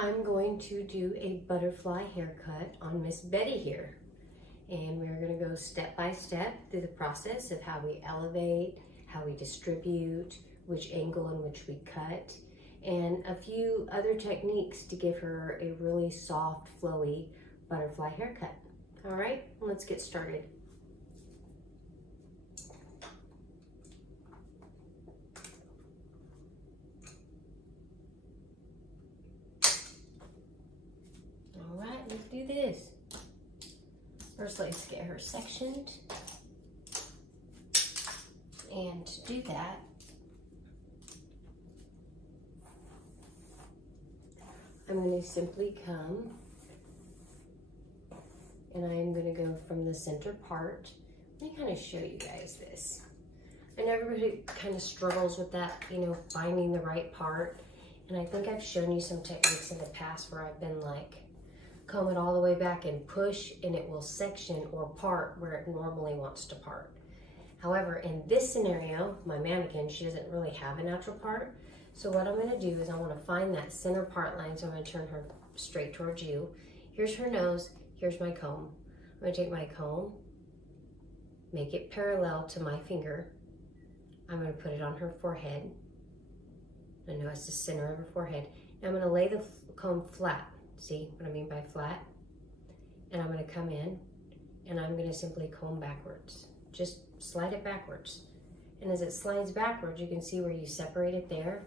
I'm going to do a butterfly haircut on Miss Betty here. And we're going to go step by step through the process of how we elevate, how we distribute, which angle in which we cut, and a few other techniques to give her a really soft, flowy butterfly haircut. All right, let's get started. All right, let's do this. First, let's get her sectioned. And to do that, I'm going to simply come and I am going to go from the center part. Let me kind of show you guys this. I know everybody kind of struggles with that, you know, finding the right part. And I think I've shown you some techniques in the past where I've been like, comb it all the way back and push and it will section or part where it normally wants to part. However, in this scenario, my mannequin, she doesn't really have a natural part. So what I'm gonna do is I wanna find that center part line. So I'm gonna turn her straight towards you. Here's her nose, here's my comb. I'm gonna take my comb, make it parallel to my finger. I'm gonna put it on her forehead. I know it's the center of her forehead. Now I'm gonna lay the comb flat. See what I mean by flat? And I'm gonna come in and I'm gonna simply comb backwards. Just slide it backwards. And as it slides backwards, you can see where you separate it there.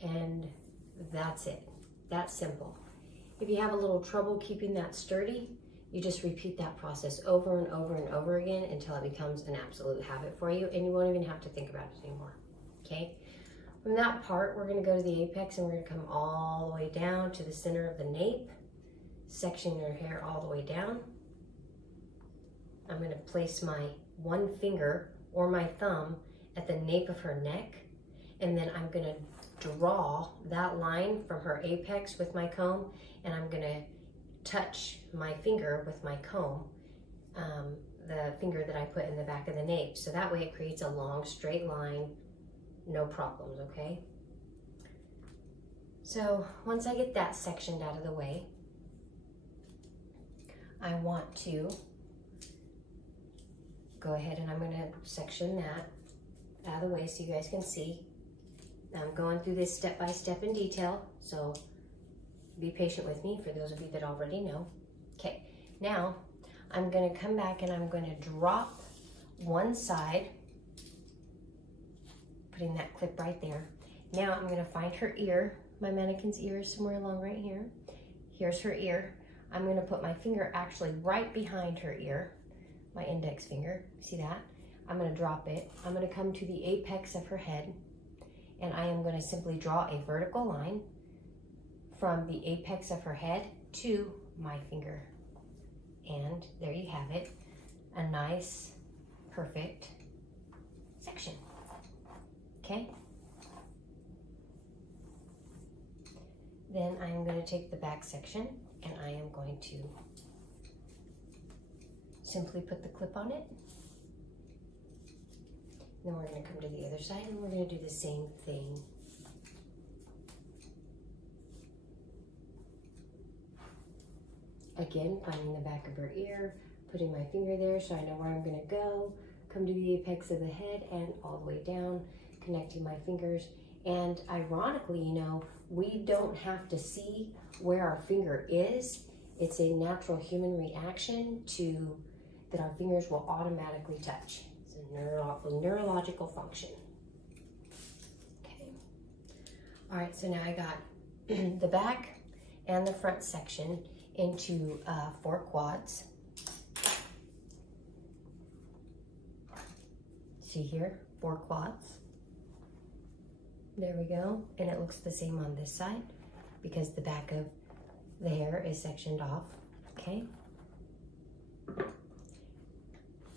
And that's it. That's simple. If you have a little trouble keeping that sturdy, you just repeat that process over and over and over again until it becomes an absolute habit for you and you won't even have to think about it anymore, okay? From that part, we're gonna go to the apex and we're gonna come all the way down to the center of the nape, section your hair all the way down. I'm gonna place my one finger or my thumb at the nape of her neck, and then I'm gonna draw that line from her apex with my comb, and I'm gonna touch my finger with my comb, the finger that I put in the back of the nape. So that way it creates a long straight line, no problems, okay? So once I get that sectioned out of the way, I want to go ahead and I'm gonna section that out of the way so you guys can see. Now I'm going through this step by step in detail, so be patient with me for those of you that already know. Okay, now I'm gonna come back and I'm gonna drop one side, putting that clip right there. Now I'm gonna find her ear. My mannequin's ear is somewhere along right here. Here's her ear. I'm gonna put my finger actually right behind her ear, my index finger, see that? I'm gonna drop it. I'm gonna come to the apex of her head and I am gonna simply draw a vertical line from the apex of her head to my finger. And there you have it, a nice, perfect section. Okay. Then I'm going to take the back section and I am going to simply put the clip on it. Then we're going to come to the other side and we're going to do the same thing. Again, finding the back of her ear, putting my finger there so I know where I'm going to go, come to the apex of the head and all the way down, connecting my fingers. And ironically, you know, we don't have to see where our finger is. It's a natural human reaction to that our fingers will automatically touch. It's a neurological function. Okay. All right, so now I got the back and the front section into 4 quads. See here, 4 quads. There we go. And it looks the same on this side because the back of the hair is sectioned off, okay?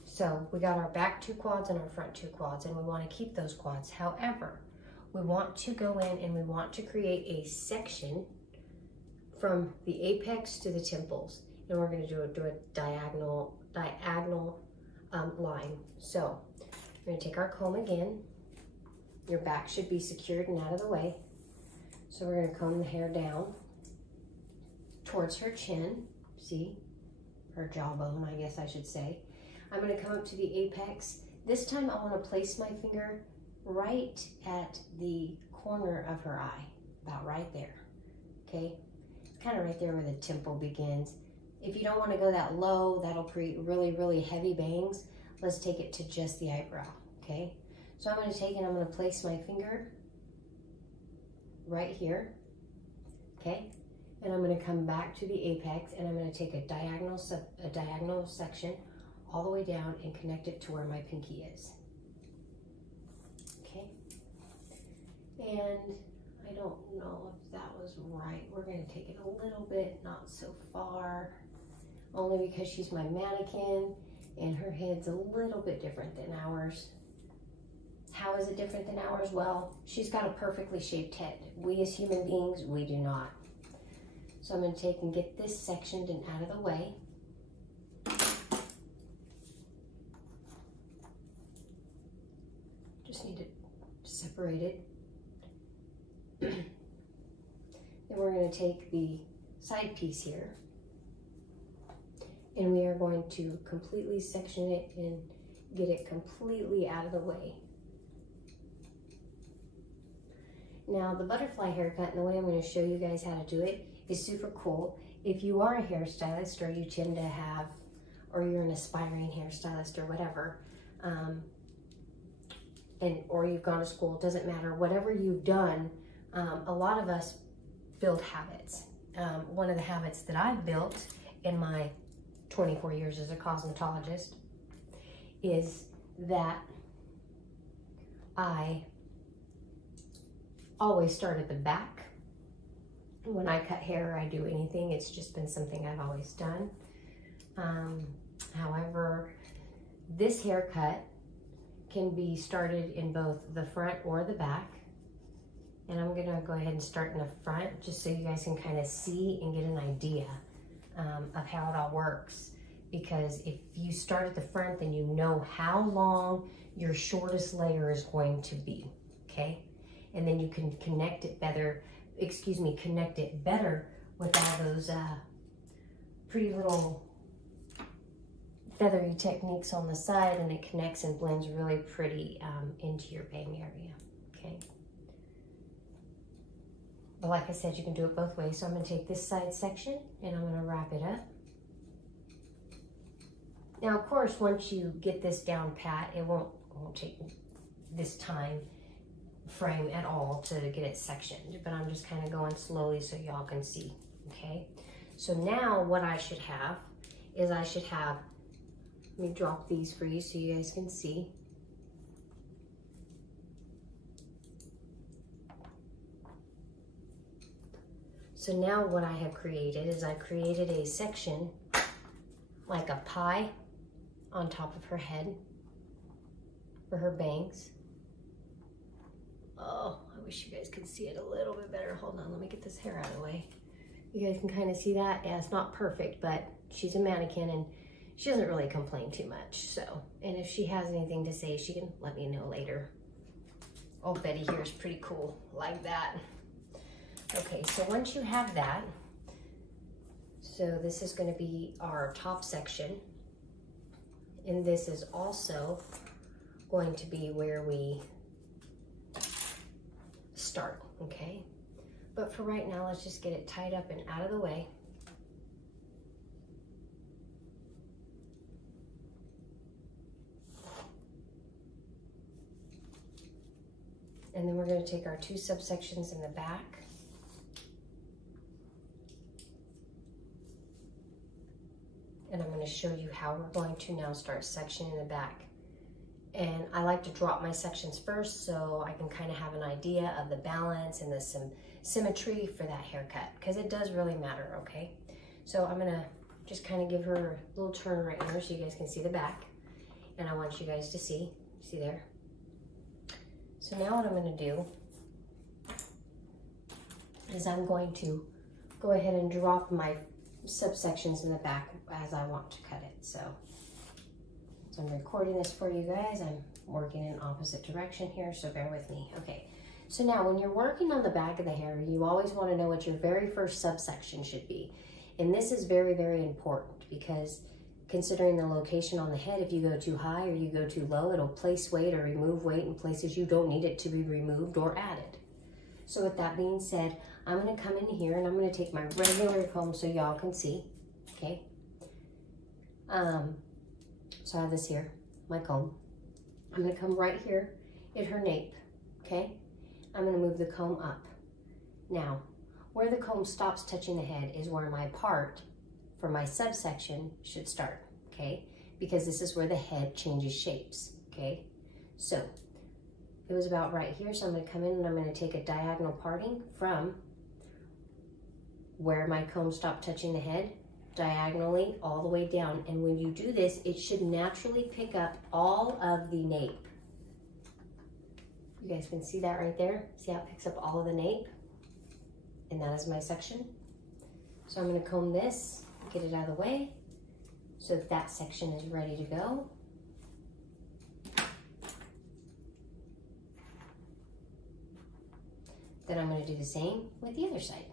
So we got our back 2 quads and our front 2 quads, and we want to keep those quads. However, we want to go in and we want to create a section from the apex to the temples. And we're going to do a diagonal line. So we're going to take our comb again. Your back should be secured and out of the way. So we're going to comb the hair down. towards her chin. See? Her jawbone, I guess I should say. I'm going to come up to the apex. This time I want to place my finger right at the corner of her eye, about right there. Okay? It's kind of right there where the temple begins. If you don't want to go that low, that'll create really, really heavy bangs. Let's take it to just the eyebrow. Okay? So I'm going to take and I'm going to place my finger right here. Okay? And I'm going to come back to the apex and I'm going to take a diagonal section all the way down and connect it to where my pinky is. Okay? And I don't know if that was right. We're going to take it a little bit, not so far, only because she's my mannequin and her head's a little bit different than ours. How is it different than ours? Well, she's got a perfectly shaped head. We as human beings, we do not. So I'm going to take and get this sectioned and out of the way. Just need it separated. Then we're going to take the side piece here and we are going to completely section it and get it completely out of the way. Now the butterfly haircut and the way I'm going to show you guys how to do it is super cool. If you are a hairstylist or you tend to have, or you're an aspiring hairstylist or whatever, or you've gone to school, it doesn't matter, whatever you've done, a lot of us build habits. One of the habits that I've built in my 24 years as a cosmetologist is that I always start at the back. When I cut hair or I do anything, it's just been something I've always done. However, this haircut can be started in both the front or the back. And I'm gonna go ahead and start in the front just so you guys can kind of see and get an idea of how it all works. Because if you start at the front, then you know how long your shortest layer is going to be, okay? And then you can connect it better with all those pretty little feathery techniques on the side, and it connects and blends really pretty into your bang area, okay? But like I said, you can do it both ways. So I'm going to take this side section and I'm going to wrap it up. Now, of course, once you get this down pat, it won't take this time frame at all to get it sectioned, but I'm just kind of going slowly so y'all can see, okay? So now what I should have is let me drop these for you so you guys can see. So now what I have created is I created a section like a pie on top of her head for her bangs. Oh, I wish you guys could see it a little bit better. Hold on, let me get this hair out of the way. You guys can kind of see that. Yeah, it's not perfect, but she's a mannequin and she doesn't really complain too much. So, and if she has anything to say, she can let me know later. Oh, Betty here is pretty cool, like that. Okay, so once you have that, so this is going to be our top section, and this is also going to be where we start, okay? But for right now, let's just get it tied up and out of the way. And then we're going to take our two subsections in the back. And I'm going to show you how we're going to now start sectioning the back. And I like to drop my sections first so I can kind of have an idea of the balance and the symmetry for that haircut, because it does really matter, okay? So I'm going to just kind of give her a little turn right here so you guys can see the back. And I want you guys to see there? So now what I'm going to do is I'm going to go ahead and drop my subsections in the back as I want to cut it. So I'm recording this for you guys. I'm working in opposite direction here, so bear with me. Okay, so now when you're working on the back of the hair, you always want to know what your very first subsection should be. And this is very, very important because considering the location on the head, if you go too high or you go too low, it'll place weight or remove weight in places you don't need it to be removed or added. So with that being said, I'm gonna come in here and I'm gonna take my regular comb so y'all can see, okay? So I have this here, my comb. I'm gonna come right here at her nape, okay? I'm gonna move the comb up. Now, where the comb stops touching the head is where my part for my subsection should start, okay? Because this is where the head changes shapes, okay? So it was about right here, so I'm gonna come in and I'm gonna take a diagonal parting from where my comb stopped touching the head, diagonally all the way down. And when you do this, it should naturally pick up all of the nape. You guys can see that right there. See how it picks up all of the nape? And that is my section. So I'm gonna comb this, get it out of the way, so that section is ready to go. Then I'm gonna do the same with the other side.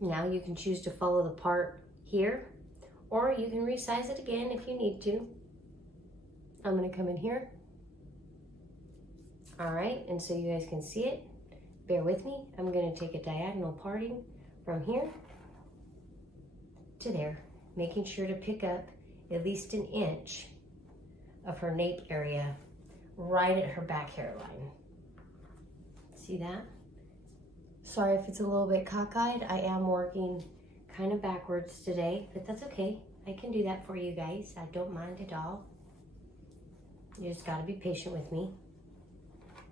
Now you can choose to follow the part here, or you can resize it again if you need to. I'm gonna come in here. All right, and so you guys can see it. Bear with me. I'm gonna take a diagonal parting from here to there, making sure to pick up at least an inch of her nape area right at her back hairline. See that? Sorry if it's a little bit cockeyed. I am working kind of backwards today, but that's okay. I can do that for you guys. I don't mind at all. You just gotta be patient with me.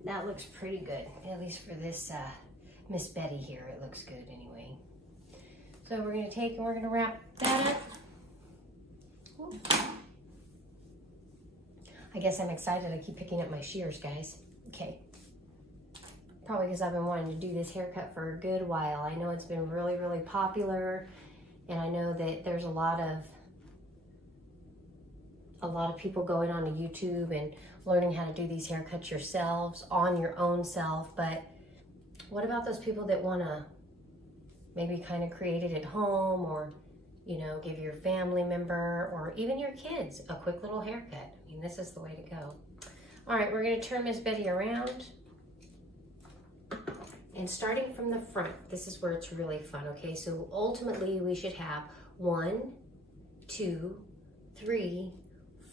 That looks pretty good, at least for this Miss Betty here. It looks good anyway. So we're gonna take and we're gonna wrap that up. Whoop. I guess I'm excited. I keep picking up my shears, guys. Okay. Probably because I've been wanting to do this haircut for a good while. I know it's been really, really popular, and I know that there's a lot of people going on to YouTube and learning how to do these haircuts yourselves on your own self. But what about those people that want to maybe kind of create it at home, or you know, give your family member or even your kids a quick little haircut? I mean, this is the way to go. All right, we're going to turn Miss Betty around. And starting from the front, this is where it's really fun, okay? So ultimately, we should have 1, 2, 3,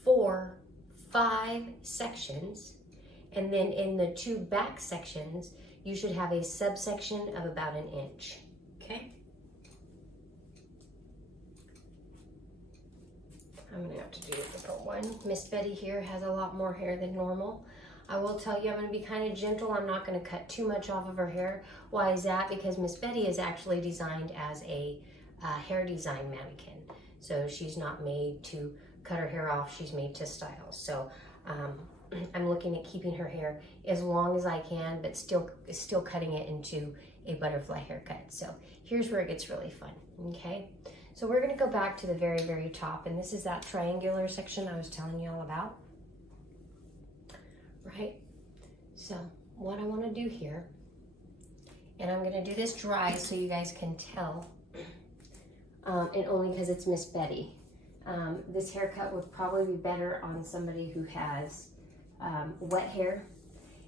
4, 5 sections. And then in the 2 back sections, you should have a subsection of about 1 inch, okay? I'm gonna have to do a different one. Miss Betty here has a lot more hair than normal. I will tell you, I'm gonna be kind of gentle. I'm not gonna cut too much off of her hair. Why is that? Because Miss Betty is actually designed as a hair design mannequin. So she's not made to cut her hair off, she's made to style. So I'm looking at keeping her hair as long as I can, but still cutting it into a butterfly haircut. So here's where it gets really fun, okay? So we're gonna go back to the very, very top, and this is that triangular section I was telling you all about. Right? So what I want to do here, and I'm going to do this dry so you guys can tell, and only because it's Miss Betty. This haircut would probably be better on somebody who has wet hair.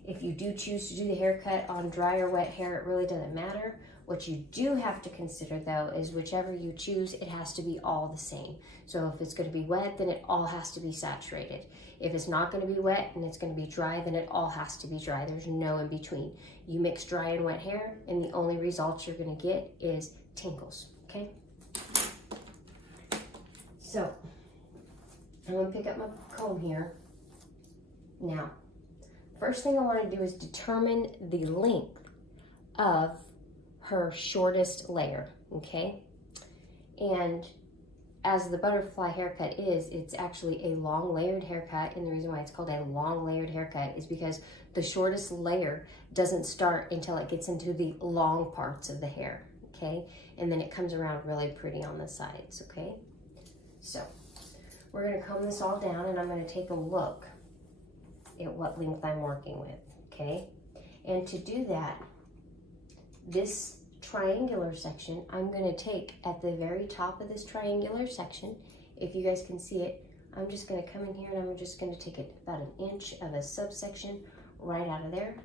If you do choose to do the haircut on dry or wet hair, it really doesn't matter. What you do have to consider though is whichever you choose, it has to be all the same. So if it's going to be wet, then it all has to be saturated. If it's not going to be wet and it's going to be dry, then it all has to be dry. There's no in between. You mix dry and wet hair, and the only results you're going to get is tangles, okay? So I'm going to pick up my comb here. Now, first thing I want to do is determine the length of her shortest layer, okay? And as the butterfly haircut is, it's actually a long layered haircut, and the reason why it's called a long layered haircut is because the shortest layer doesn't start until it gets into the long parts of the hair, okay? And then it comes around really pretty on the sides, okay? So we're gonna comb this all down, and I'm gonna take a look at what length I'm working with, okay? And to do that, this triangular section, I'm going to take at the very top of this triangular section, if you guys can see it, I'm just going to come in here and I'm just going to take it about an inch of a subsection right out of there.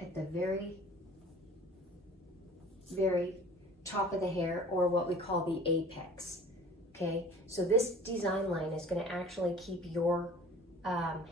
At the very, very top of the hair, or what we call the apex. Okay, so this design line is going to actually keep your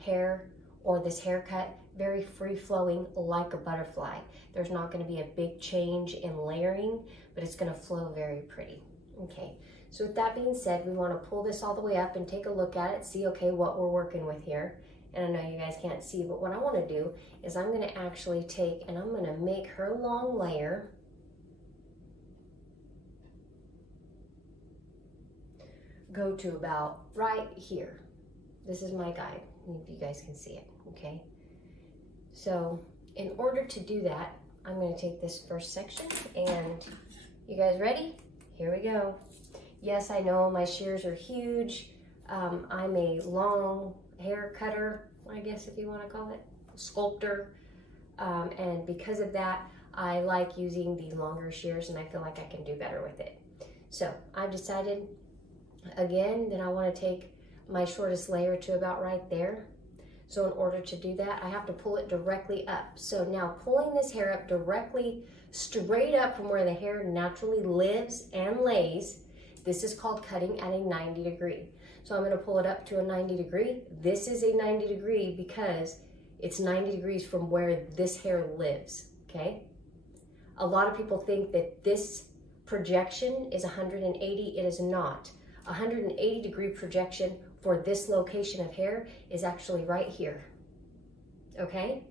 hair or this haircut very free-flowing like a butterfly. There's not going to be a big change in layering, but it's going to flow very pretty. Okay, so with that being said, we want to pull this all the way up and take a look at it, see, okay, what we're working with here. And I know you guys can't see, but what I want to do is I'm going to actually take and I'm going to make her long layer go to about right here. This is my guide, if you guys can see it, okay? So in order to do that, I'm going to take this first section, and you guys ready? Here we go. Yes, I know my shears are huge. I'm a long hair cutter, I guess if you want to call it, sculptor, and because of that, I like using the longer shears, and I feel like I can do better with it. So I've decided again that I want to take my shortest layer to about right there. So in order to do that, I have to pull it directly up. So now pulling this hair up directly straight up from where the hair naturally lives and lays, this is called cutting at a 90 degree. So I'm going to pull it up to a 90 degree. This is a 90 degree because it's 90 degrees from where this hair lives, okay? A lot of people think that this projection is 180. It is not. 180 degree projection for this location of hair is actually right here, okay?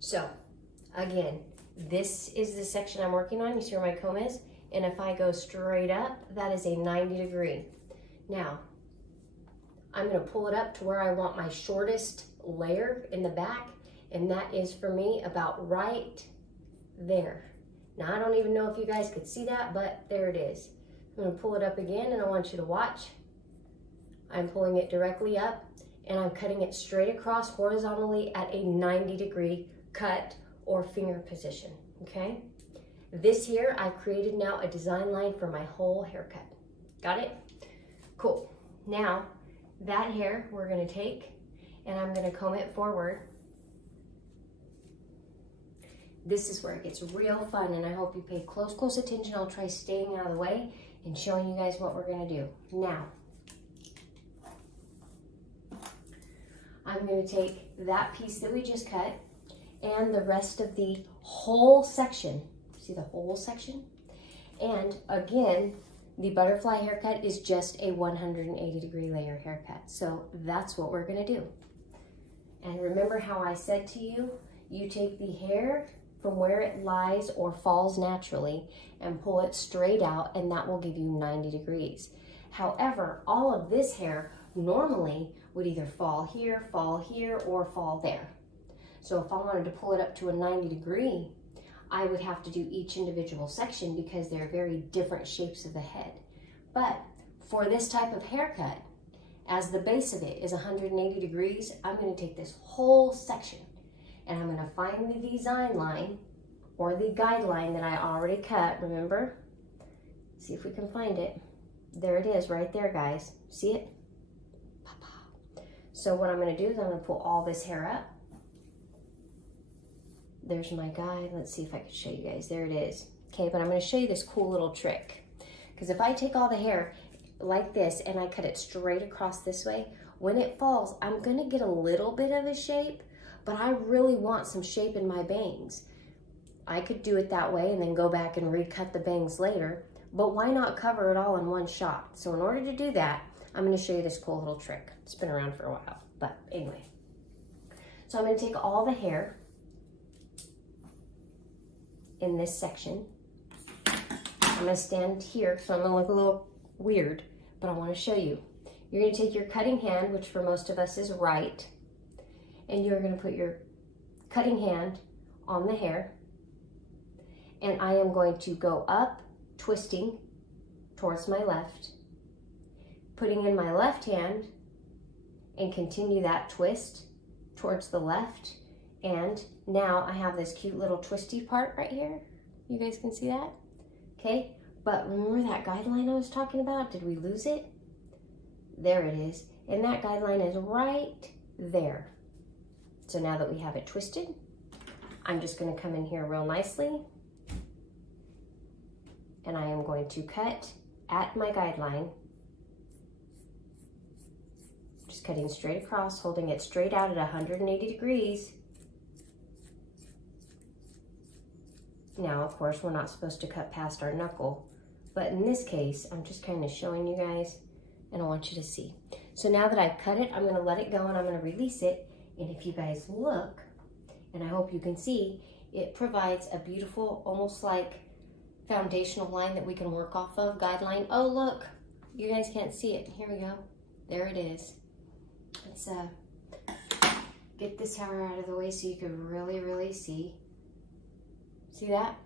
So again, this is the section I'm working on. You see where my comb is? And if I go straight up, that is a 90 degree. Now, I'm gonna pull it up to where I want my shortest layer in the back, and that is for me about right there. Now, I don't even know if you guys could see that, but there it is. I'm gonna pull it up again, and I want you to watch. I'm pulling it directly up, and I'm cutting it straight across horizontally at a 90 degree cut or finger position, okay? This here, I created now a design line for my whole haircut. Got it? Cool. Now, that hair we're gonna take, and I'm gonna comb it forward. This is where it gets real fun, and I hope you pay close attention. I'll try staying out of the way and showing you guys what we're gonna do. Now, I'm gonna take that piece that we just cut and the rest of the whole section. See the whole section? And again, the butterfly haircut is just a 180 degree layer haircut. So that's what we're gonna do. And remember how I said to you, you take the hair from where it lies or falls naturally and pull it straight out, and that will give you 90 degrees. However, all of this hair normally would either fall here, or fall there. So if I wanted to pull it up to a 90 degree, I would have to do each individual section because they're very different shapes of the head. But for this type of haircut, as the base of it is 180 degrees, I'm going to take this whole section and I'm going to find the design line or the guideline that I already cut, remember? See if we can find it. There it is right there, guys. See it? So what I'm going to do is I'm going to pull all this hair up. There's my guide. Let's see if I can show you guys. There it is. Okay, but I'm going to show you this cool little trick. Because if I take all the hair like this and I cut it straight across this way, when it falls, I'm going to get a little bit of a shape, but I really want some shape in my bangs. I could do it that way and then go back and recut the bangs later, but why not cover it all in one shot? So in order to do that, I'm going to show you this cool little trick. It's been around for a while, but anyway. So I'm going to take all the hair in this section. I'm going to stand here, so I'm going to look a little weird, but I want to show you. You're going to take your cutting hand, which for most of us is right, and you're going to put your cutting hand on the hair, and I am going to go up, twisting towards my left, putting in my left hand and continue that twist towards the left. And now I have this cute little twisty part right here. You guys can see that? Okay, but remember that guideline I was talking about? Did we lose it? There it is. And that guideline is right there. So now that we have it twisted, I'm just going to come in here real nicely. And I am going to cut at my guideline. Just cutting straight across, holding it straight out at 180 degrees. Now, of course, we're not supposed to cut past our knuckle, but in this case, I'm just kind of showing you guys, and I want you to see. So now that I've cut it, I'm gonna let it go and I'm gonna release it. And if you guys look, and I hope you can see, it provides a beautiful, almost like foundational line that we can work off of, guideline. Oh, look, you guys can't see it. Here we go. There it is. Let's get this hair out of the way so you can really, really see. See that?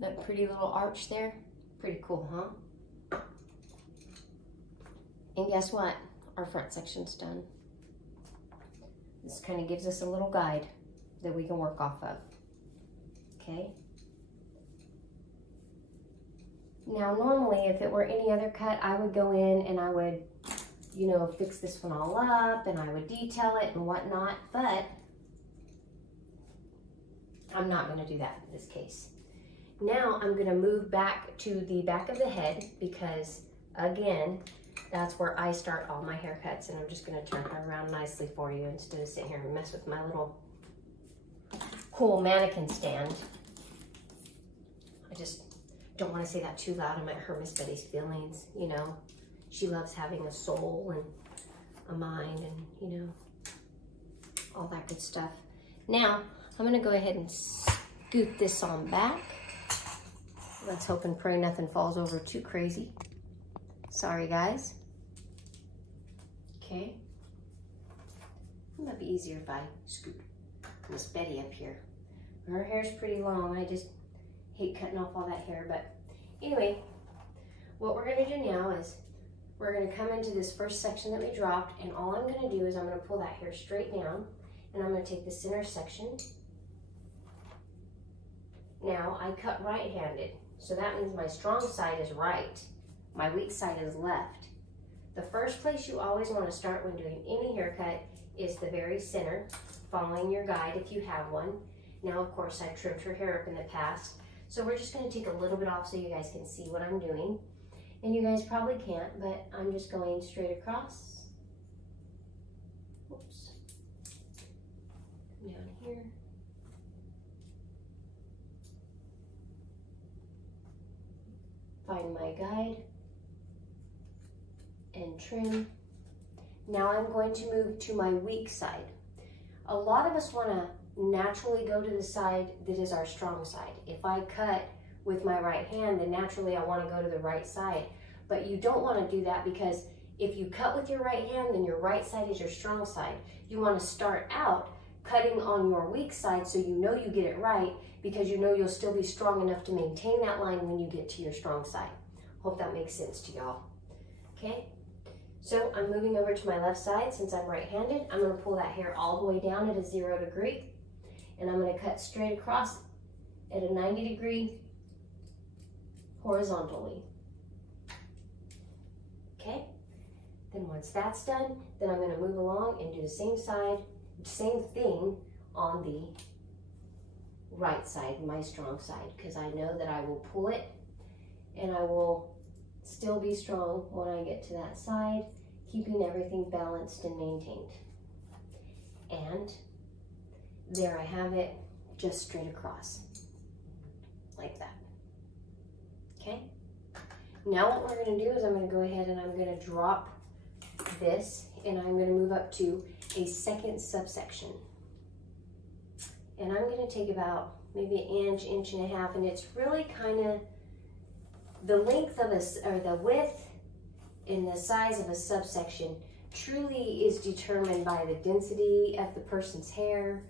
That pretty little arch there? Pretty cool, huh? And guess what? Our front section's done. This kind of gives us a little guide that we can work off of. Okay? Now, normally, if it were any other cut, I would go in and I would, you know, fix this one all up and I would detail it and whatnot, but I'm not going to do that in this case. Now I'm going to move back to the back of the head because, again, that's where I start all my haircuts, and I'm just going to turn her around nicely for you instead of sitting here and mess with my little cool mannequin stand. I just don't want to say that too loud. I might hurt Miss Betty's feelings, you know. She loves having a soul and a mind and, you know, all that good stuff. Now, I'm going to go ahead and scoot this on back. Let's hope and pray nothing falls over too crazy. Sorry, guys. Okay. It might be easier if I scoot Miss Betty up here. Her hair's pretty long. I just hate cutting off all that hair. But anyway, what we're going to do now is we're going to come into this first section that we dropped, and all I'm going to do is I'm going to pull that hair straight down, and I'm going to take the center section. Now, I cut right-handed, so that means my strong side is right. My weak side is left. The first place you always want to start when doing any haircut is the very center, following your guide if you have one. Now, of course, I've trimmed her hair up in the past, so we're just going to take a little bit off so you guys can see what I'm doing. And you guys probably can't, but I'm just going straight across. Oops. Down here. Find my guide and trim. Now I'm going to move to my weak side. A lot of us want to naturally go to the side that is our strong side. If I cut with my right hand, then naturally I want to go to the right side. But you don't want to do that, because if you cut with your right hand, then your right side is your strong side. You want to start out cutting on your weak side so you know you get it right, because you know you'll still be strong enough to maintain that line when you get to your strong side. Hope that makes sense to y'all. Okay, so I'm moving over to my left side. Since I'm right-handed, I'm going to pull that hair all the way down at a 0 degree, and I'm going to cut straight across at a 90 degree horizontally. Okay, then once that's done, then I'm going to move along and do the same thing on the right side, my strong side, because I know that I will pull it and I will still be strong when I get to that side, keeping everything balanced and maintained. And there I have it, just straight across, like that. Okay? Now what we're going to do is I'm going to go ahead and I'm going to drop this, and I'm going to move up to a second subsection. And I'm going to take about maybe an inch and a half, and it's really kind of the length of or the width and the size of a subsection truly is determined by the density of the person's hair,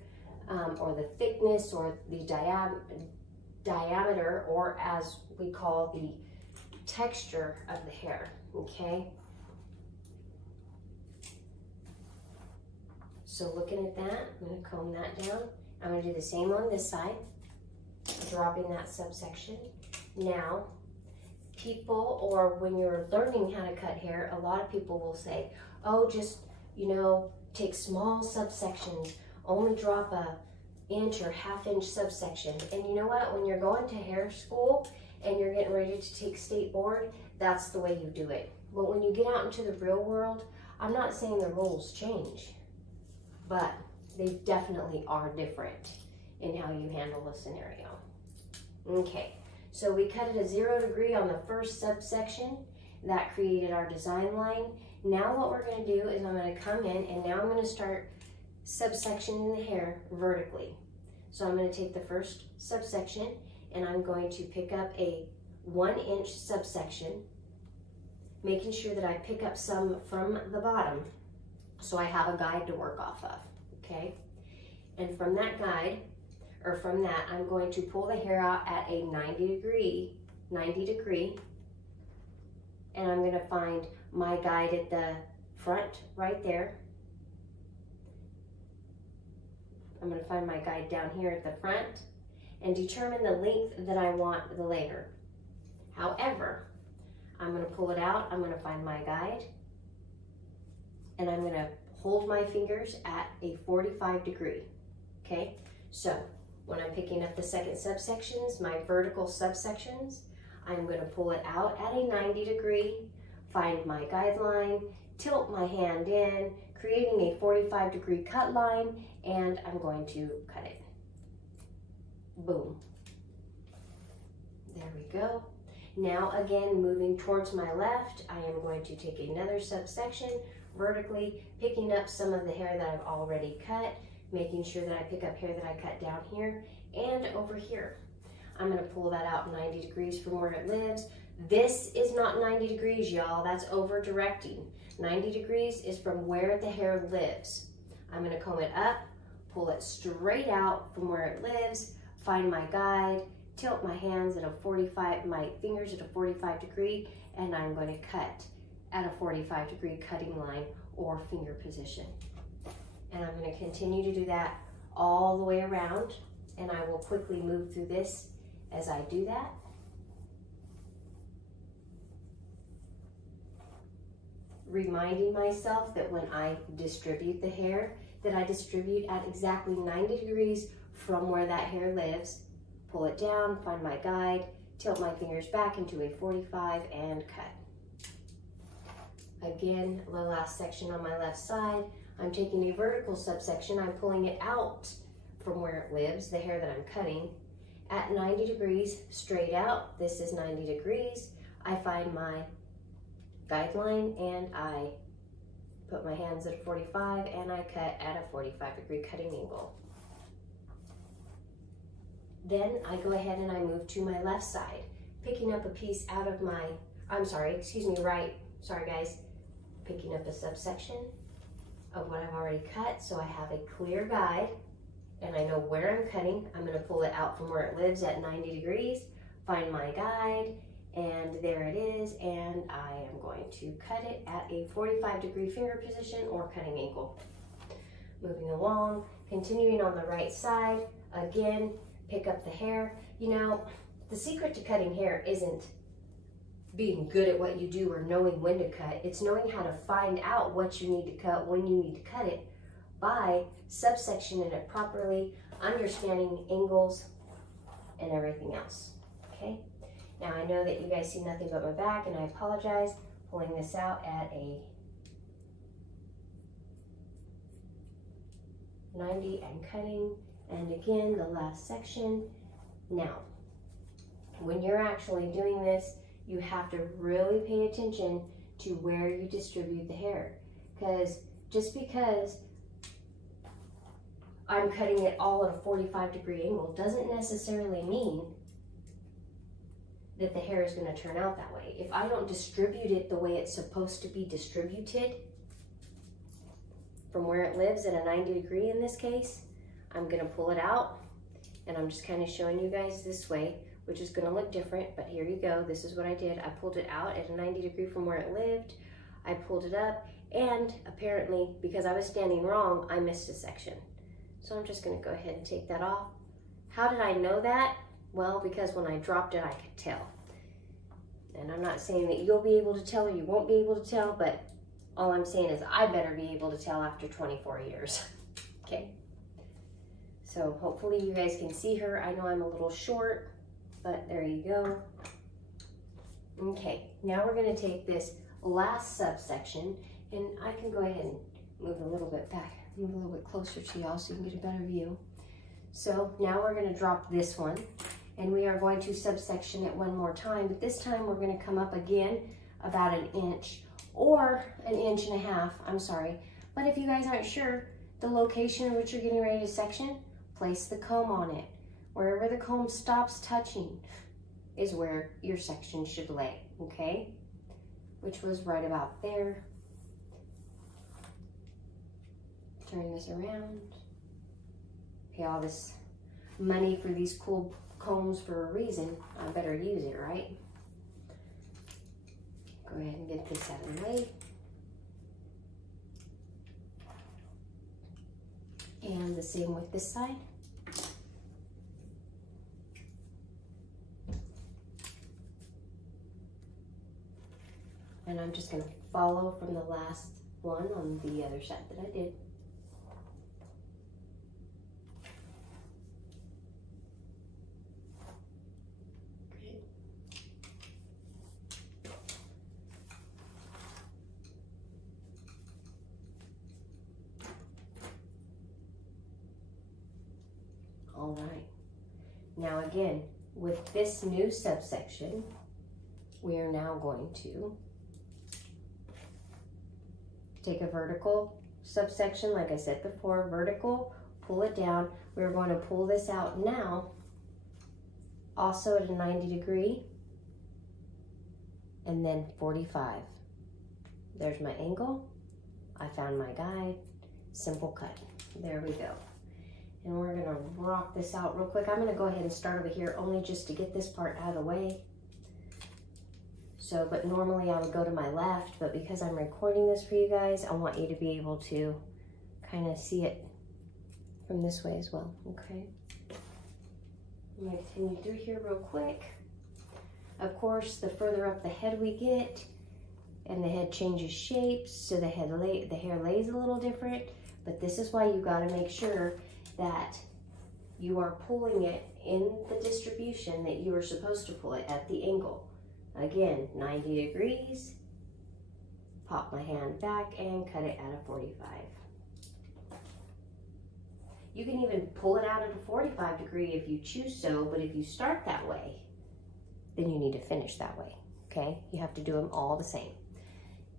or the thickness, or the diameter, or as we call the texture of the hair. Okay, So looking at that, I'm going to comb that down. I'm going to do the same on this side, dropping that subsection. Now, people, or when you're learning how to cut hair, a lot of people will say, oh, just, you know, take small subsections, only drop a inch or half-inch subsection. And you know what? When you're going to hair school and you're getting ready to take state board, that's the way you do it. But when you get out into the real world, I'm not saying the rules change, but they definitely are different in how you handle a scenario. Okay, so we cut it a 0 degree on the first subsection. That created our design line. Now what we're going to do is I'm going to come in and now I'm going to start subsectioning the hair vertically. So I'm going to take the first subsection and I'm going to pick up a 1-inch subsection, making sure that I pick up some from the bottom so I have a guide to work off of, okay? And from that guide, or from that, I'm going to pull the hair out at a 90 degree, and I'm going to find my guide at the front right there. I'm going to find my guide down here at the front and determine the length that I want the layer. However, I'm going to pull it out, I'm going to find my guide, and I'm going to hold my fingers at a 45 degree, okay? So when I'm picking up the second subsections, my vertical subsections, I'm going to pull it out at a 90 degree, find my guideline, tilt my hand in, creating a 45 degree cut line, and I'm going to cut it. Boom. There we go. Now again, moving towards my left, I am going to take another subsection vertically, picking up some of the hair that I've already cut, making sure that I pick up hair that I cut down here and over here. I'm going to pull that out 90 degrees from where it lives. This is not 90 degrees, y'all. That's over directing. 90 degrees is from where the hair lives. I'm going to comb it up, pull it straight out from where it lives, find my guide, tilt my hands at a 45, my fingers at a 45 degree, and I'm going to cut at a 45 degree cutting line or finger position. And I'm going to continue to do that all the way around, and I will quickly move through this as I do that. Reminding myself that when I distribute the hair, that I distribute at exactly 90 degrees from where that hair lives. Pull it down, find my guide, tilt my fingers back into a 45 and cut. Again, the last section on my left side, I'm taking a vertical subsection, I'm pulling it out from where it lives, the hair that I'm cutting, at 90 degrees straight out. This is 90 degrees. I find my guideline and I put my hands at a 45 and I cut at a 45 degree cutting angle. Then I go ahead and I move to my left side, picking up a piece out of my, sorry guys, picking up a subsection of what I've already cut, so I have a clear guide and I know where I'm cutting. I'm going to pull it out from where it lives at 90 degrees, find my guide, and there it is, and I am going to cut it at a 45 degree finger position or cutting angle. Moving along, continuing on the right side, again, pick up the hair. You know, the secret to cutting hair isn't being good at what you do or knowing when to cut. It's knowing how to find out what you need to cut, when you need to cut it, by subsectioning it properly, understanding angles and everything else, okay? Now I know that you guys see nothing but my back, and I apologize. Pulling this out at a 90 and cutting, and again, the last section. Now, when you're actually doing this, you have to really pay attention to where you distribute the hair, because just because I'm cutting it all at a 45 degree angle doesn't necessarily mean that the hair is going to turn out that way. If I don't distribute it the way it's supposed to be distributed, from where it lives at a 90 degree in this case, I'm going to pull it out, and I'm just kind of showing you guys this way, which is going to look different, but here you go. This is what I did. I pulled it out at a 90 degree from where it lived. I pulled it up, And apparently, because I was standing wrong, I missed a section. So I'm just gonna go ahead and take that off. How did I know that? Well, because when I dropped it, I could tell. And I'm not saying that you'll be able to tell or you won't be able to tell, but all I'm saying is I better be able to tell after 24 years, okay? So hopefully you guys can see her. I know I'm a little short, but there you go. Okay, now we're gonna take this last subsection, and I can go ahead and move a little bit back, move a little bit closer to y'all so you can get a better view. So now we're gonna drop this one, and we are going to subsection it one more time, but this time we're gonna come up again about 1 inch or 1.5 inches, I'm sorry. But if you guys aren't sure, the location in which you're getting ready to section, place the comb on it. Wherever the comb stops touching is where your section should lay, okay? Which was right about there. Turn this around. Pay all this money for these cool combs for a reason. I better use it, right? Go ahead and get this out of the way. And the same with this side. And I'm just going to follow from the last one on the other side that I did. Okay. All right. Now again, with this new subsection, we are now going to take a vertical subsection, like I said before, vertical, pull it down. We're going to pull this out now, also at a 90 degree, and then 45. There's my angle. I found my guide, simple cut. There we go. And we're gonna rock this out real quick. I'm gonna go ahead and start over here only just to get this part out of the way. So, but normally I would go to my left, but because I'm recording this for you guys, I want you to be able to kind of see it from this way as well, okay? I'm gonna continue through here real quick. Of course, the further up the head we get, and the head changes shapes, so the hair lays a little different, but this is why you gotta make sure that you are pulling it in the distribution that you are supposed to pull it at the angle. Again, 90 degrees, pop my hand back and cut it at a 45. You can even pull it out at a 45 degree if you choose so, but if you start that way, then you need to finish that way, okay? You have to do them all the same.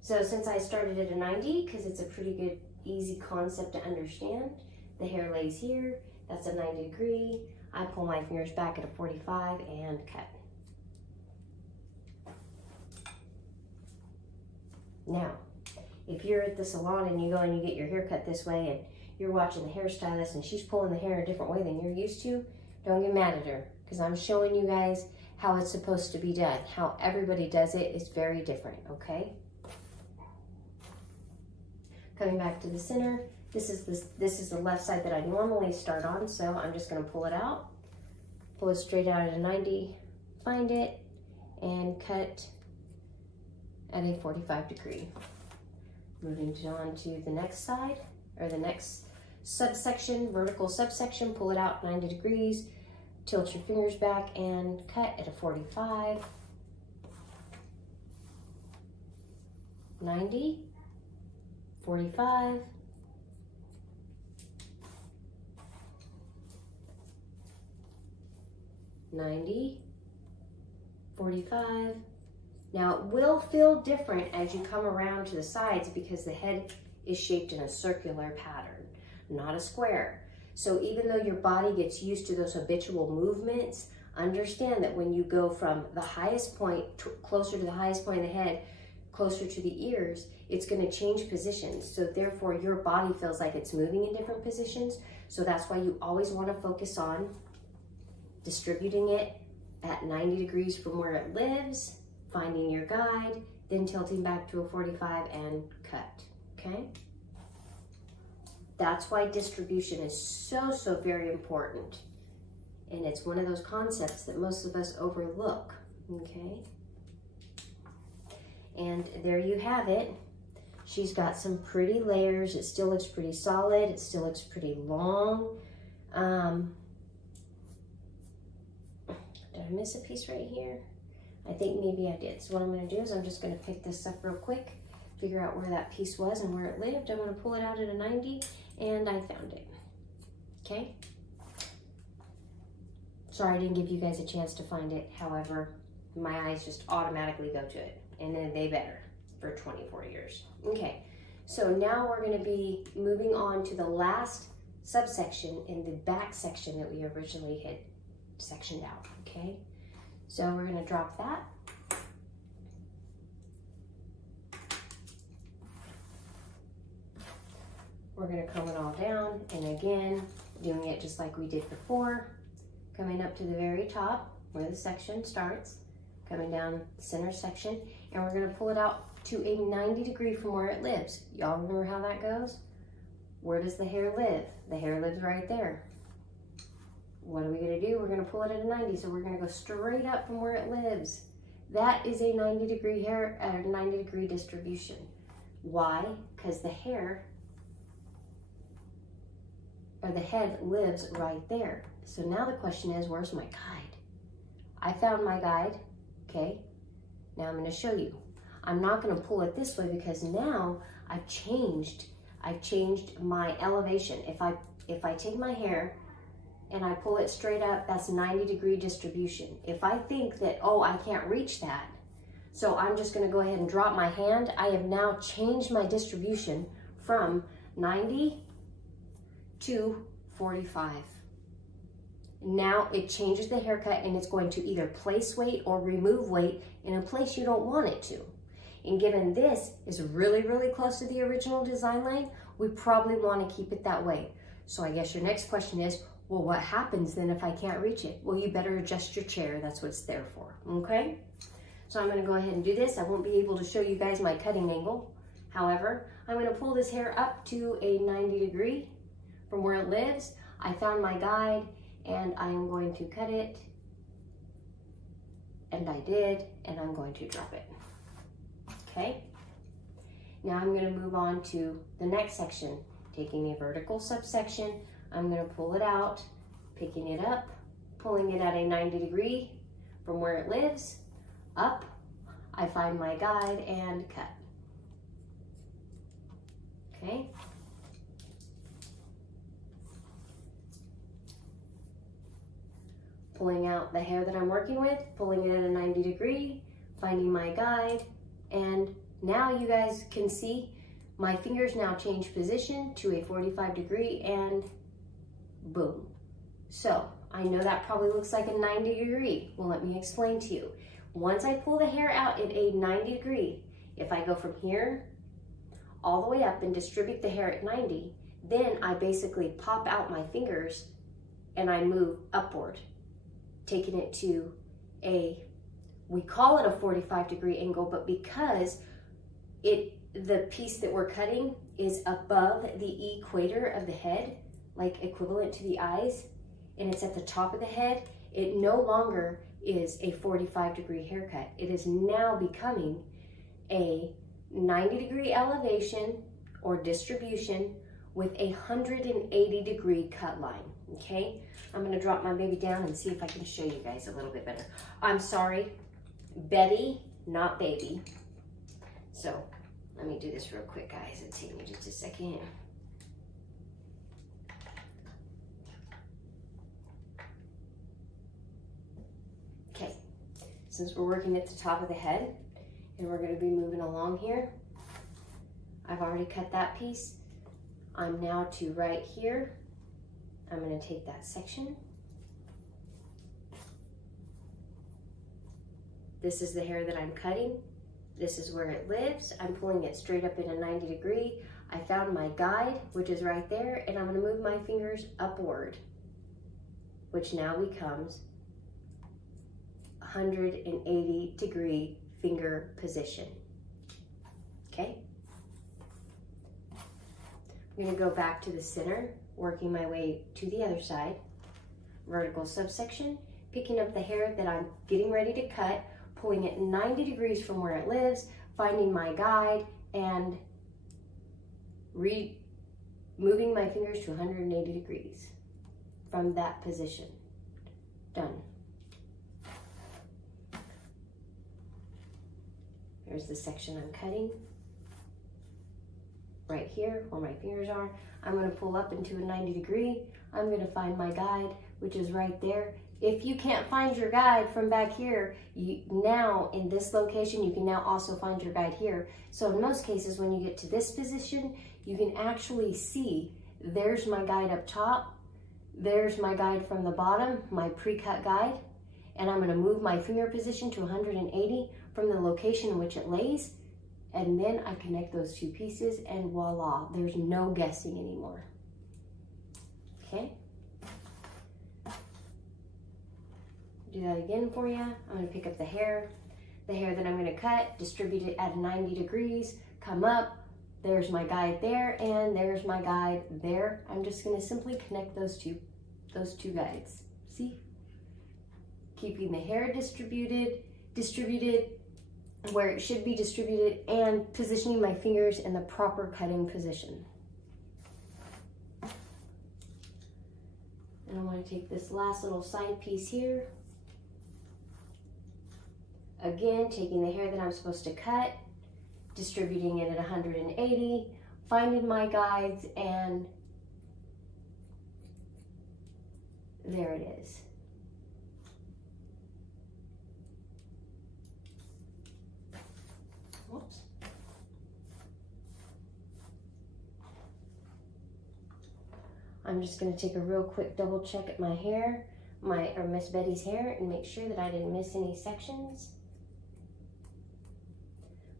So since I started at a 90, because it's a pretty good, easy concept to understand, the hair lays here, that's a 90 degree. I pull my fingers back at a 45 and cut. Now, if you're at the salon and you go and you get your hair cut this way and you're watching the hairstylist and she's pulling the hair a different way than you're used to, don't get mad at her, because I'm showing you guys how it's supposed to be done. How everybody does it is very different, okay? Coming back to the center, this is the left side that I normally start on, so I'm just going to pull it out, pull it straight out at a 90, find it, and cut at a 45 degree. Moving on to the next side, or the next subsection, vertical subsection, pull it out 90 degrees, tilt your fingers back and cut at a 45, 90, 45, 90, 45. Now it will feel different as you come around to the sides because the head is shaped in a circular pattern, not a square. So even though your body gets used to those habitual movements, understand that when you go from the highest point closer to the highest point of the head, closer to the ears, it's going to change positions. So therefore your body feels like it's moving in different positions. So that's why you always want to focus on distributing it at 90 degrees from where it lives, finding your guide, then tilting back to a 45 and cut. okay? That's why distribution is so, so very important. And it's one of those concepts that most of us overlook, okay? And there you have it. She's got some pretty layers. It still looks pretty solid. It still looks pretty long. Did I miss a piece right here? I think maybe I did. So what I'm going to do is I'm just going to pick this up real quick, figure out where that piece was and where it lived. I'm going to pull it out at a 90, and I found it. Okay? Sorry I didn't give you guys a chance to find it. However, my eyes just automatically go to it, and then they better for 24 years. Okay, so now we're going to be moving on to the last subsection in the back section that we originally had sectioned out, okay? So we're going to drop that. We're going to comb it all down, and again, doing it just like we did before, coming up to the very top where the section starts, coming down the center section, and we're going to pull it out to a 90 degree from where it lives. Y'all remember how that goes? Where does the hair live? The hair lives right there. What are we going to do? We're going to pull it at a 90, so we're going to go straight up from where it lives. That is a 90 degree hair, 90 degree distribution. Why? Because the hair, or the head, lives right there. So now the question is, where's my guide? I found my guide, okay? Now I'm going to show you. I'm not going to pull it this way because now I've changed my elevation. If I take my hair and I pull it straight up, that's 90 degree distribution. If I think that, oh, I can't reach that, so I'm just going to go ahead and drop my hand, I have now changed my distribution from 90 to 45. Now it changes the haircut, and it's going to either place weight or remove weight in a place you don't want it to. And given this is really, really close to the original design line, we probably want to keep it that way. So I guess your next question is, well, what happens then if I can't reach it? Well, you better adjust your chair. That's what it's there for, okay? So I'm going to go ahead and do this. I won't be able to show you guys my cutting angle. However, I'm going to pull this hair up to a 90 degree from where it lives. I found my guide, and I am going to cut it, and I did, and I'm going to drop it. Okay, now I'm going to move on to the next section. Taking a vertical subsection, I'm going to pull it out, picking it up, pulling it at a 90 degree from where it lives, up, I find my guide and cut. Okay. Pulling out the hair that I'm working with, pulling it at a 90 degree, finding my guide, and now you guys can see my fingers now change position to a 45 degree, and boom. So I know that probably looks like a 90 degree. Well, let me explain to you. Once I pull the hair out at a 90 degree, if I go from here all the way up and distribute the hair at 90, then I basically pop out my fingers and I move upward, taking it to we call it a 45 degree angle, but because the piece that we're cutting is above the equator of the head, like equivalent to the eyes, and it's at the top of the head, it no longer is a 45 degree haircut. It is now becoming a 90 degree elevation or distribution with a 180 degree cut line, okay? I'm gonna drop my baby down and see if I can show you guys a little bit better. I'm sorry, Betty, not baby. So let me do this real quick, guys. It'll take me just a second. Okay, since we're working at the top of the head and we're gonna be moving along here, I've already cut that piece. I'm now to right here. I'm gonna take that section. This is the hair that I'm cutting. This is where it lives. I'm pulling it straight up in a 90 degree. I found my guide, which is right there, and I'm gonna move my fingers upward, which now becomes 180 degree finger position, okay? I'm gonna go back to the center, working my way to the other side. Vertical subsection, picking up the hair that I'm getting ready to cut, pulling it 90 degrees from where it lives, finding my guide, and moving my fingers to 180 degrees from that position. Done. There's the section I'm cutting. Right here where my fingers are, I'm going to pull up into a 90 degree. I'm going to find my guide, which is right there. If you can't find your guide from back here, now in this location, you can now also find your guide here. So in most cases, when you get to this position, you can actually see there's my guide up top. There's my guide from the bottom, my pre-cut guide. And I'm going to move my finger position to 180 from the location in which it lays. And then I connect those two pieces and voila, there's no guessing anymore. Okay? Do that again for you. I'm gonna pick up the hair that I'm gonna cut, distribute it at 90 degrees, come up, there's my guide there, and there's my guide there. I'm just gonna simply connect those two guides. See? Keeping the hair distributed where it should be distributed, and positioning my fingers in the proper cutting position. And I want to take this last little side piece here. Again, taking the hair that I'm supposed to cut, distributing it at 180, finding my guides, and there it is. Whoops. I'm just going to take a real quick double check at my hair, or Miss Betty's hair, and make sure that I didn't miss any sections,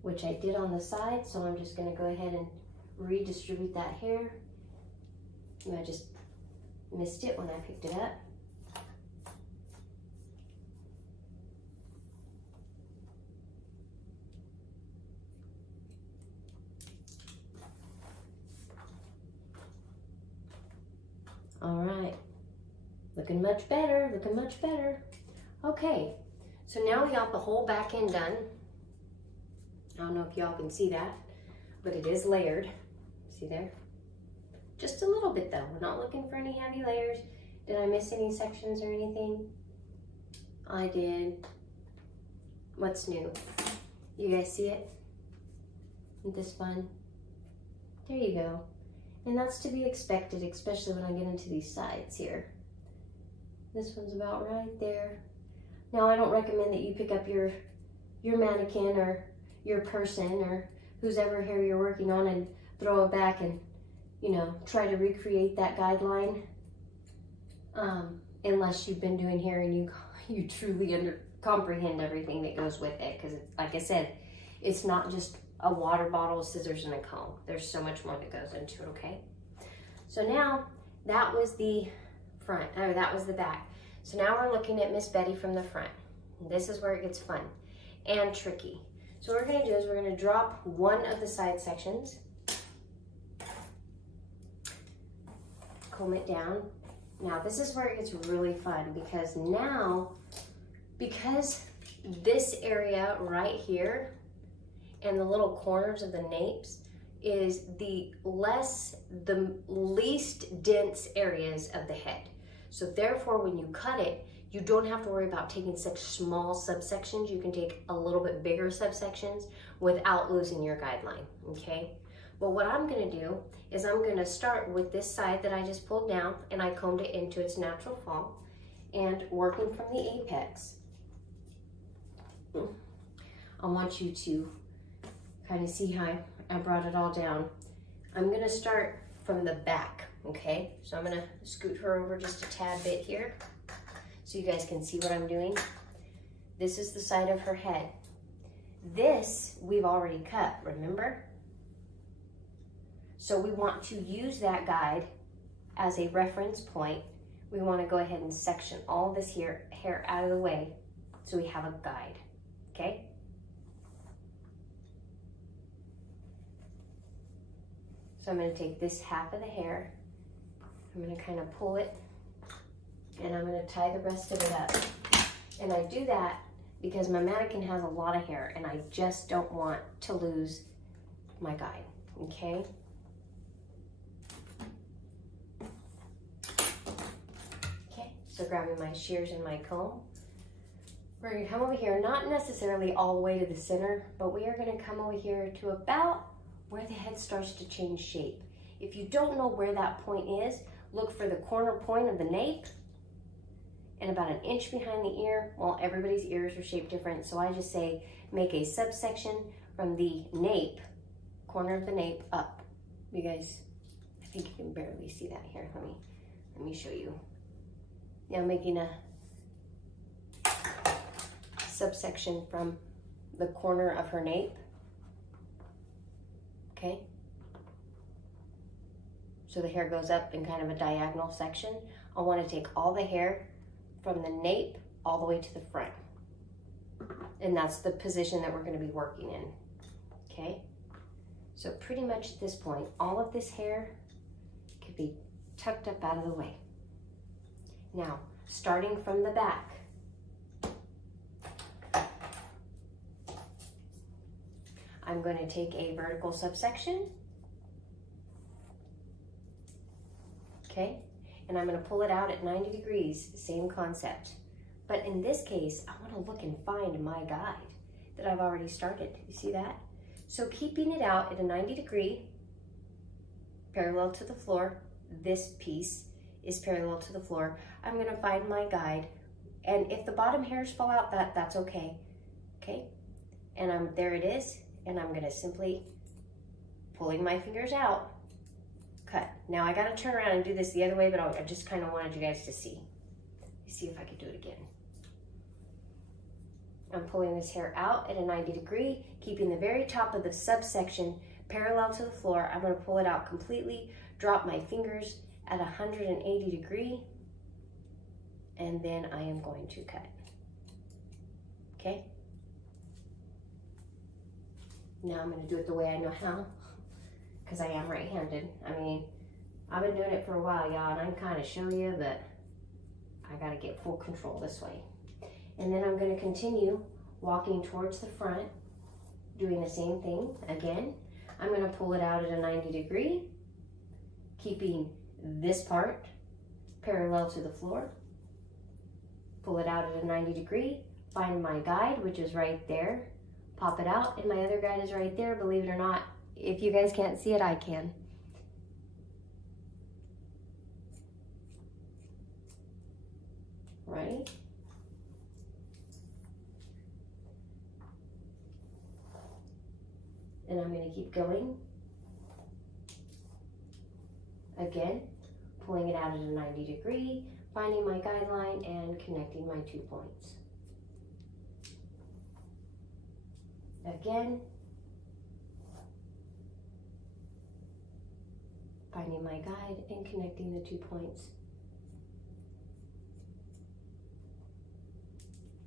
which I did on the side. So I'm just going to go ahead and redistribute that hair. And I just missed it when I picked it up. All right, looking much better, looking much better. Okay, so now we got the whole back end done. I don't know if y'all can see that, but it is layered. See there? Just a little bit though. We're not looking for any heavy layers. Did I miss any sections or anything? I did. What's new? You guys see it? Isn't this fun? There you go. And that's to be expected, especially when I get into these sides here. This one's about right there. Now, I don't recommend that you pick up your mannequin or your person or whose ever hair you're working on and throw it back and, you know, try to recreate that guideline. Unless you've been doing hair and you truly comprehend everything that goes with it. Because, like I said, it's not just a water bottle, scissors, and a comb. There's so much more that goes into it, okay? So now, that was the front, or that was the back. So now we're looking at Miss Betty from the front. This is where it gets fun and tricky. So what we're gonna do is we're gonna drop one of the side sections, comb it down. Now this is where it gets really fun because now, because this area right here and the little corners of the napes is the least dense areas of the head. So therefore, when you cut it, you don't have to worry about taking such small subsections. You can take a little bit bigger subsections without losing your guideline, okay? Well, what I'm gonna do is I'm gonna start with this side that I just pulled down and I combed it into its natural fall and working from the apex. I want you to kind of see how I brought it all down. I'm gonna start from the back, okay? So I'm gonna scoot her over just a tad bit here so you guys can see what I'm doing. This is the side of her head. This we've already cut, remember? So we want to use that guide as a reference point. We wanna go ahead and section all this hair out of the way so we have a guide, okay? So I'm going to take this half of the hair, I'm going to kind of pull it, and I'm going to tie the rest of it up. And I do that because my mannequin has a lot of hair and I just don't want to lose my guide, okay? Okay, so grabbing my shears and my comb, we're going to come over here, not necessarily all the way to the center, but we are going to come over here to about where the head starts to change shape. If you don't know where that point is, look for the corner point of the nape and about an inch behind the ear. Well, everybody's ears are shaped different, so I just say make a subsection from the nape, corner of the nape up. You guys, I think you can barely see that here. Let me show you. Yeah, I'm making a subsection from the corner of her nape. Okay, so the hair goes up in kind of a diagonal section. I want to take all the hair from the nape all the way to the front, and that's the position that we're going to be working in. Okay, so pretty much at this point, all of this hair could be tucked up out of the way. Now, starting from the back, I'm going to take a vertical subsection, okay, and I'm going to pull it out at 90 degrees, same concept. But in this case, I want to look and find my guide that I've already started. You see that? So keeping it out at a 90 degree, parallel to the floor, this piece is parallel to the floor. I'm going to find my guide, and if the bottom hairs fall out, that's okay, okay? And there it is. And I'm gonna simply, pulling my fingers out, cut. Now I gotta turn around and do this the other way, but I just kind of wanted you guys to see. Let's see if I could do it again. I'm pulling this hair out at a 90 degree, keeping the very top of the subsection parallel to the floor. I'm gonna pull it out completely, drop my fingers at 180 degree, and then I am going to cut, okay? Now I'm going to do it the way I know how, because I am right-handed. I mean, I've been doing it for a while, y'all, and I can kind of show you, but I got to get full control this way. And then I'm going to continue walking towards the front, doing the same thing. Again, I'm going to pull it out at a 90 degree, keeping this part parallel to the floor. Pull it out at a 90 degree, find my guide, which is right there. Pop it out, and my other guide is right there, believe it or not. If you guys can't see it, I can. Right? And I'm going to keep going. Again, pulling it out at a 90 degree, finding my guideline, and connecting my 2 points. Again, finding my guide and connecting the 2 points.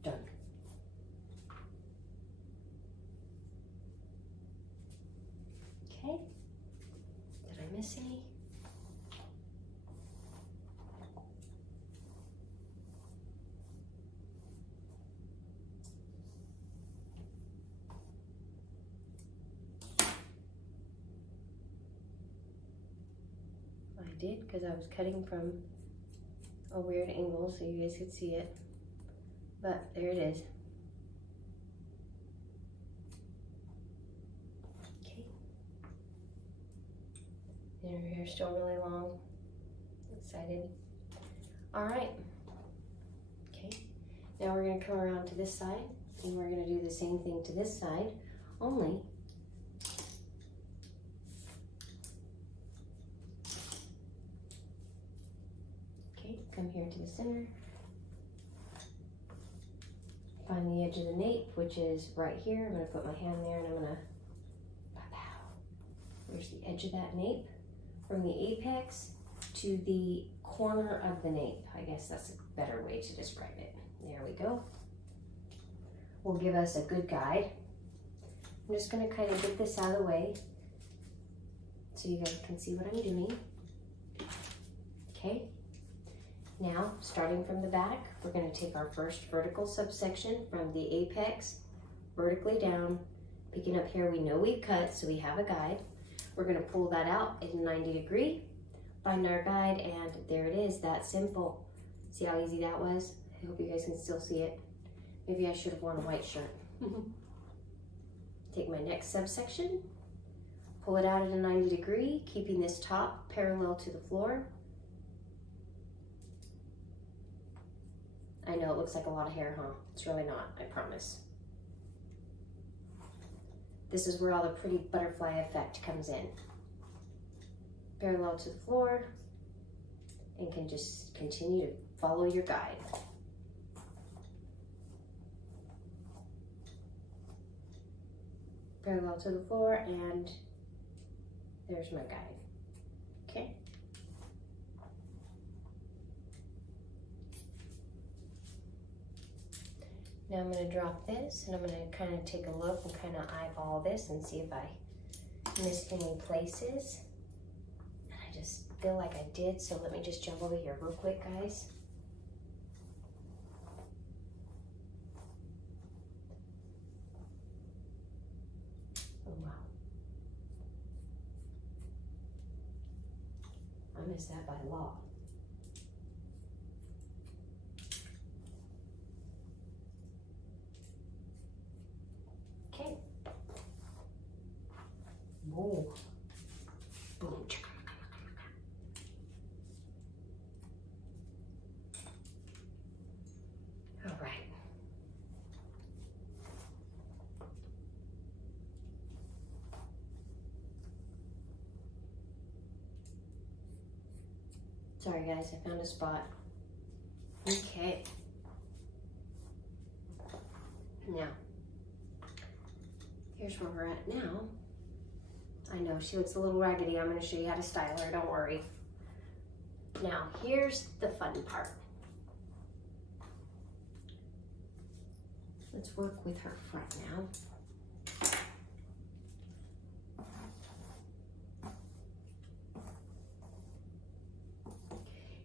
Done. Okay, did I miss any? I did, because I was cutting from a weird angle so you guys could see it, but there it is. Okay, and her hair's still really long. Excited. All right. Okay, now we're going to come around to this side, and we're going to do the same thing to this side, only come here to the center, find the edge of the nape, which is right here. I'm going to put my hand there and I'm going to, where's the edge of that nape? From the apex to the corner of the nape. I guess that's a better way to describe it. There we go. Will give us a good guide. I'm just going to kind of get this out of the way so you guys can see what I'm doing. Okay, now starting from the back, we're going to take our first vertical subsection from the apex vertically down, picking up here. We know we've cut, so we have a guide. We're going to pull that out at 90 degree, find our guide, and there it is. That simple. See how easy that was? I hope you guys can still see it. Maybe I should have worn a white shirt. Take my next subsection, pull it out at a 90 degree, keeping this top parallel to the floor. I know it looks like a lot of hair, huh? It's really not, I promise. This is where all the pretty butterfly effect comes in. Parallel to the floor, and can just continue to follow your guide. Parallel to the floor, and there's my guide. Okay. Now I'm going to drop this, and I'm going to kind of take a look and kind of eyeball this and see if I missed any places. And I just feel like I did, so let me just jump over here real quick, guys. Oh, wow. I missed that by law. Okay. Whoa. Boom. All right. Sorry guys, I found a spot. Okay. Now, here's where we're at now. I know she looks a little raggedy. I'm going to show you how to style her, don't worry. Now, here's the fun part. Let's work with her front now.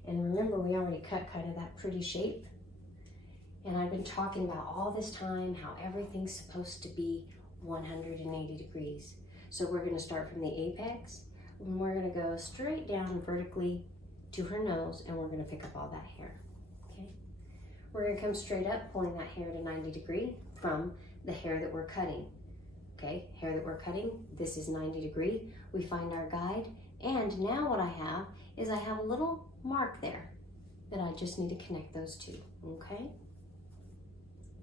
And remember, we already cut kind of that pretty shape. And I've been talking about all this time how everything's supposed to be 180 degrees. So we're going to start from the apex, and we're going to go straight down vertically to her nose, and we're going to pick up all that hair. Okay? We're going to come straight up, pulling that hair to 90 degree from the hair that we're cutting. Okay, hair that we're cutting, this is 90 degree. We find our guide, and now what I have is I have a little mark there that I just need to connect those two, okay?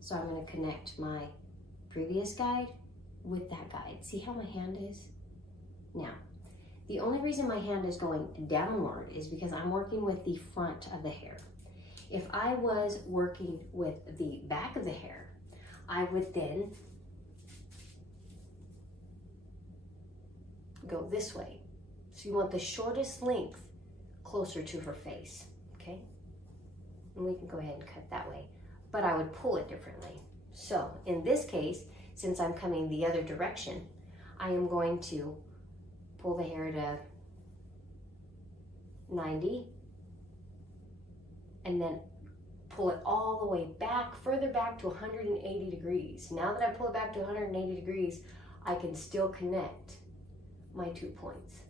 So I'm going to connect my previous guide with that guide. See how my hand is? Now, the only reason my hand is going downward is because I'm working with the front of the hair. If I was working with the back of the hair, I would then go this way. So you want the shortest length closer to her face, okay? And we can go ahead and cut that way, but I would pull it differently. So in this case, since I'm coming the other direction, I am going to pull the hair to 90 and then pull it all the way back, further back to 180 degrees. Now that I pull it back to 180 degrees, I can still connect my 2 points.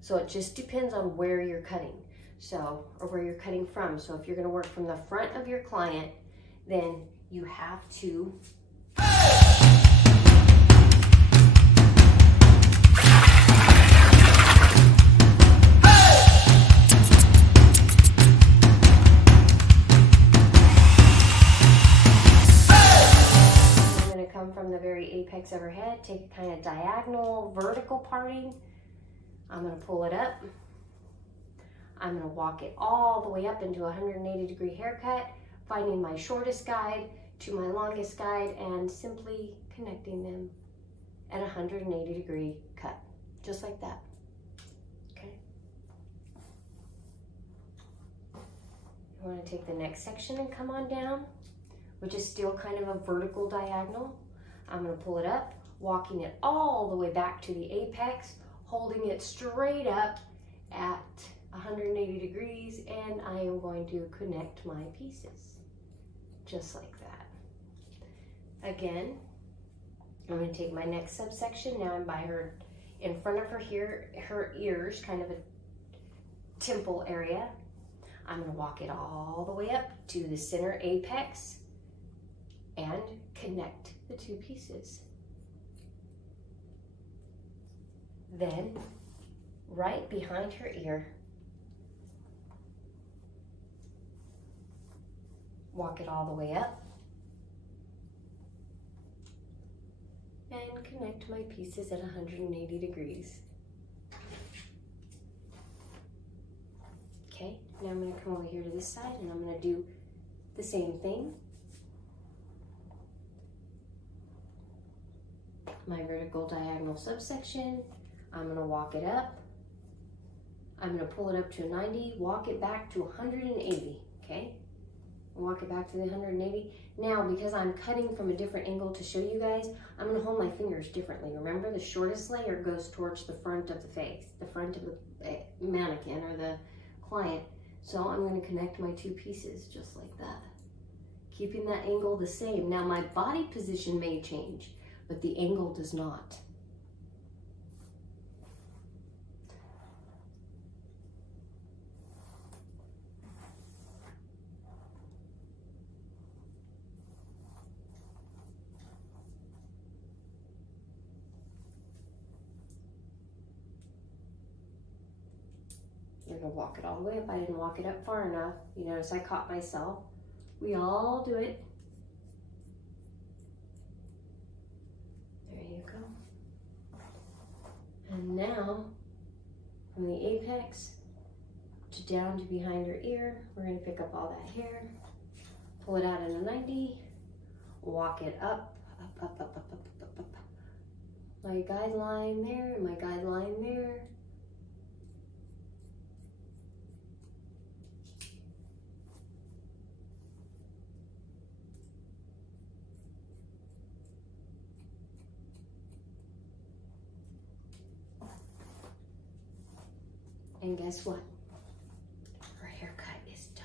So it just depends on where you're cutting, so, or where you're cutting from. So if you're going to work from the front of your client, then you have to from the very apex of her head, take a kind of diagonal vertical parting. I'm going to pull it up. I'm going to walk it all the way up into a 180 degree haircut, finding my shortest guide to my longest guide and simply connecting them at a 180 degree cut, just like that. Okay. I want to take the next section and come on down, which is still kind of a vertical diagonal. I'm going to pull it up, walking it all the way back to the apex, holding it straight up at 180 degrees, and I am going to connect my pieces just like that. Again, I'm going to take my next subsection. Now I'm by her, in front of her here, her ears, kind of a temple area. I'm going to walk it all the way up to the center apex and connect the two pieces. Then, right behind her ear, walk it all the way up and connect my pieces at 180 degrees. Okay, now I'm going to come over here to this side and I'm going to do the same thing. My vertical diagonal subsection, I'm going to walk it up. I'm going to pull it up to a 90, walk it back to 180, okay? Walk it back to the 180. Now, because I'm cutting from a different angle to show you guys, I'm going to hold my fingers differently. Remember, the shortest layer goes towards the front of the face, the front of the mannequin or the client. So I'm going to connect my two pieces just like that, keeping that angle the same. Now, my body position may change, but the angle does not. You're going to walk it all the way up. I didn't walk it up far enough. You notice I caught myself. We all do it. There you go. And now, from the apex to down to behind her ear, we're going to pick up all that hair, pull it out in a 90, walk it up, up, up, up, up, up, up, up. My guideline there, and my guideline there. And guess what? Her haircut is done.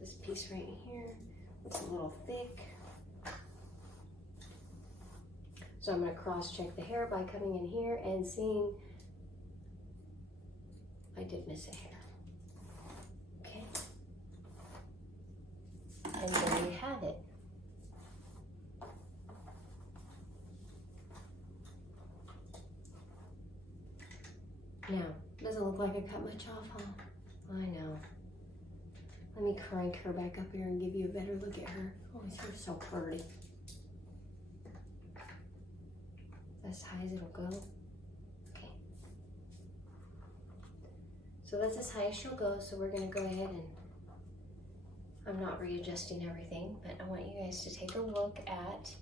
This piece right here, it's a little thick. So I'm going to cross-check the hair by coming in here and seeing I did miss a hair. Okay. And there you have it. Now, doesn't look like I cut much off, huh? I know. Let me crank her back up here and give you a better look at her. Oh, she's so pretty. As high as it'll go. Okay. So that's as high as she'll go, so we're gonna go ahead and, I'm not readjusting everything, but I want you guys to take a look at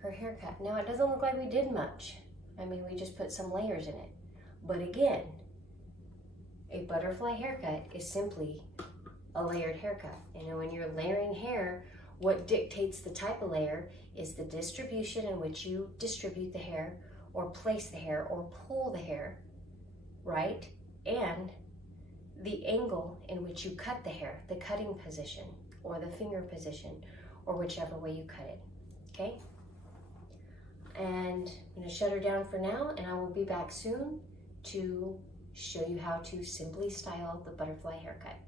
her haircut. Now, it doesn't look like we did much. I mean, we just put some layers in it. But again, a butterfly haircut is simply a layered haircut. You know, when you're layering hair, what dictates the type of layer is the distribution in which you distribute the hair or place the hair or pull the hair, right? And the angle in which you cut the hair, the cutting position or the finger position or whichever way you cut it, okay? And I'm going to shut her down for now, and I will be back soon to show you how to simply style the butterfly haircut.